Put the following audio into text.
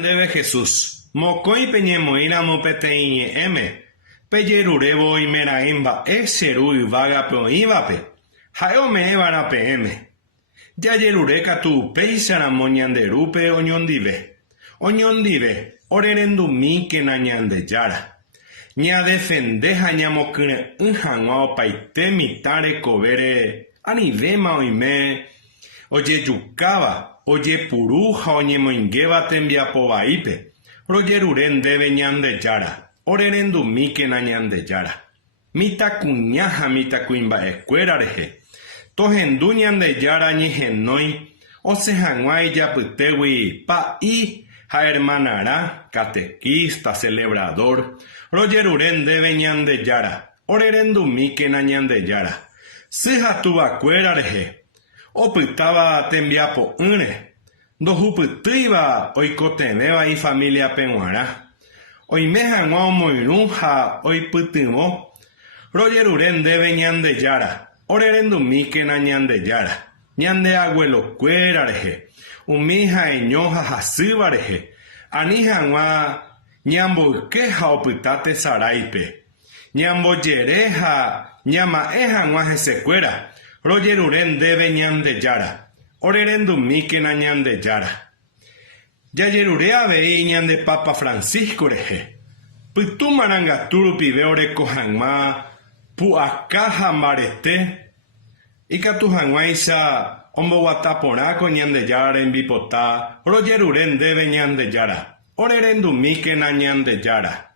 Debe Jesús, mocoi peñemoína peteñe m, peyerurevo y meraimba seru y vaga peoívape, jaeo me evara pm. Ya yerureka tu peisara moñanderupe oñondive, orerendumi que nañande yara. Ña defendeja ñamokure unjanguao paite mitare covere, anivema oime, oye yucaba, oye puruja oñemoingueva tembiapovaipe, royeruren debe ñande yara, orerendumi que nañande yara. Mitacuñaja mitacuimba escuerareje, tojendu ñande yara ñejenoi, osejanguai yapitewi pa'i, ja hermanara, catequista, celebrador, royeruren debe ñande yara, orerendumi que nañande yara. Sija tuvacuerareje, opytava tembiapo ýre, ndohupytýiva oikotevẽva y familia peguara. Oime hag̃ua omoirũ ha oipytyvõ, rojeruren ndéve ñande jára, orerendumi que nañande jára. Ñande abuelokuéra rehe, umi ha'eño ha hasýva rehe, ani hag̃ua ñamboyke ha opyta tesaráipe, ñambojere ha ñama'ẽ hag̃ua hesekuéra, rojeruren ndéve ñande jára, orerendumi que nañande jára. Jajerure avei ñande Papa Francisco rehe, pytu marangatu rupive oreko hag̃ua pu'aka ha mbarete, ikatu hag̃uáicha omboguata porãko ñande jára rembipota, rojeruren ndéve ñande jára, orerendumi que nañande jára.